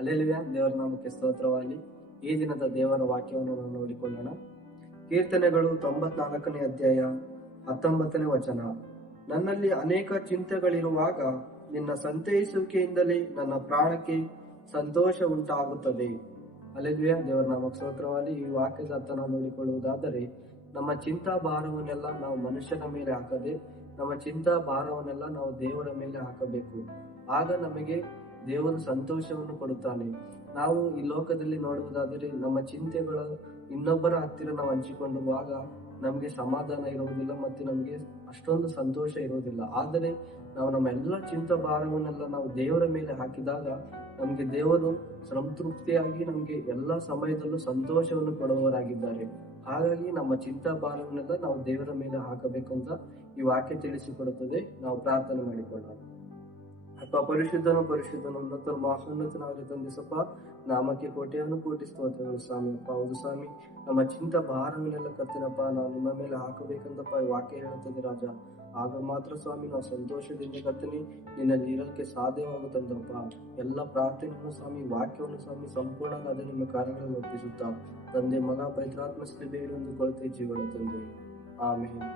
Alleluia. ದೇವರ ನಾಮಕ್ಕೆ ಸ್ತೋತ್ರವಾಗಿ ಈ ದಿನದ ದೇವರ ವಾಕ್ಯವನ್ನು ನಾವು ನೋಡಿಕೊಳ್ಳೋಣ. ಕೀರ್ತನೆಗಳು 94ನೇ ಅಧ್ಯಾಯ 19ನೇ ವಚನ. ನನ್ನಲ್ಲಿ ಅನೇಕ ಚಿಂತೆಗಳಿರುವಾಗ ನಿನ್ನ ಸಂತೈಸುವಿಕೆಯಿಂದಲೇ ನನ್ನ ಪ್ರಾಣಕ್ಕೆ ಸಂತೋಷ ಉಂಟಾಗುತ್ತದೆ. ಅಲ್ಲೆಲುಯ್ಯ. ದೇವರ ನಾಮಕ್ಕೆ ಸ್ತೋತ್ರವಾಗಿ ಈ ವಾಕ್ಯದ ಅರ್ಥ ನಾವು ನೋಡಿಕೊಳ್ಳುವುದಾದರೆ, ನಮ್ಮ ಚಿಂತಾ ಭಾರವನ್ನೆಲ್ಲ ನಾವು ಮನುಷ್ಯನ ಮೇಲೆ ಹಾಕದೆ ನಮ್ಮ ಚಿಂತಾ ಭಾರವನ್ನೆಲ್ಲ ನಾವು ದೇವರ ಮೇಲೆ ಹಾಕಬೇಕು. ಆಗ ನಮಗೆ ದೇವರು ಸಂತೋಷವನ್ನು ಕೊಡುತ್ತಾನೆ. ನಾವು ಈ ಲೋಕದಲ್ಲಿ ನೋಡುವುದಾದರೆ ನಮ್ಮ ಚಿಂತೆಗಳು ಇನ್ನೊಬ್ಬರ ಹತ್ತಿರ ನಾವು ಹಂಚಿಕೊಳ್ಳುವಾಗ ನಮಗೆ ಸಮಾಧಾನ ಇರುವುದಿಲ್ಲ ಮತ್ತು ನಮಗೆ ಅಷ್ಟೊಂದು ಸಂತೋಷ ಇರುವುದಿಲ್ಲ. ಆದರೆ ನಾವು ನಮ್ಮ ಎಲ್ಲ ಚಿಂತ ಭಾರವನ್ನೆಲ್ಲ ನಾವು ದೇವರ ಮೇಲೆ ಹಾಕಿದಾಗ ನಮಗೆ ದೇವರು ಸಂತೃಪ್ತಿಯಾಗಿ ನಮಗೆ ಎಲ್ಲ ಸಮಯದಲ್ಲೂ ಸಂತೋಷವನ್ನು ಕೊಡುವವರಾಗಿದ್ದಾರೆ. ಹಾಗಾಗಿ ನಮ್ಮ ಚಿಂತಾ ಭಾರವನ್ನೆಲ್ಲ ನಾವು ದೇವರ ಮೇಲೆ ಹಾಕಬೇಕು ಅಂತ ಈ ವಾಕ್ಯ ತಿಳಿಸಿಕೊಡುತ್ತದೆ. ನಾವು ಪ್ರಾರ್ಥನೆ ಮಾಡಿಕೊಳ್ಳೋಣ. ಅಪ್ಪ, ಪರಿಶುದ್ಧನು ಉನ್ನತ ಮಹೋನ್ನತನಾದ ತಂದೆ ಸಪ್ಪ, ನಾಮಕ್ಕೆ ಕೋಟಿ ಸ್ತೋತ್ರಗಳು ಸ್ವಾಮಿ. ಅಪ್ಪ, ಹೌದು ಸ್ವಾಮಿ, ನಮ್ಮ ಚಿಂತ ಭಾರವನ್ನೆಲ್ಲ ಕರ್ತನಪ್ಪ ನಾವು ನಿಮ್ಮ ಮೇಲೆ ಹಾಕಬೇಕಂತಪ್ಪ ಈ ವಾಕ್ಯ ಹೇಳುತ್ತದೆ ರಾಜ. ಆಗ ಮಾತ್ರ ಸ್ವಾಮಿ ನಾವು ಸಂತೋಷದಿಂದ ಕರ್ತನೆ ನಿನ್ನಲ್ಲಿ ಇರೋದಕ್ಕೆ ಸಾಧ್ಯವಾಗುತ್ತಂತಪ್ಪ. ಎಲ್ಲ ಪ್ರಾರ್ಥನೆಯನ್ನು ಸ್ವಾಮಿ, ವಾಕ್ಯವನ್ನು ಸ್ವಾಮಿ ಸಂಪೂರ್ಣವಾದ ನಿಮ್ಮ ಕಾರ್ಯಗಳನ್ನು ಒಪ್ಪಿಸುತ್ತಾ ತಂದೆ, ಮಗ, ಪವಿತ್ರಾತ್ಮ ಬೇಡುವಂದು ಕೊಳ್ತೆ ಜೀವನ ತಂದೆ. ಆಮೇಲೆ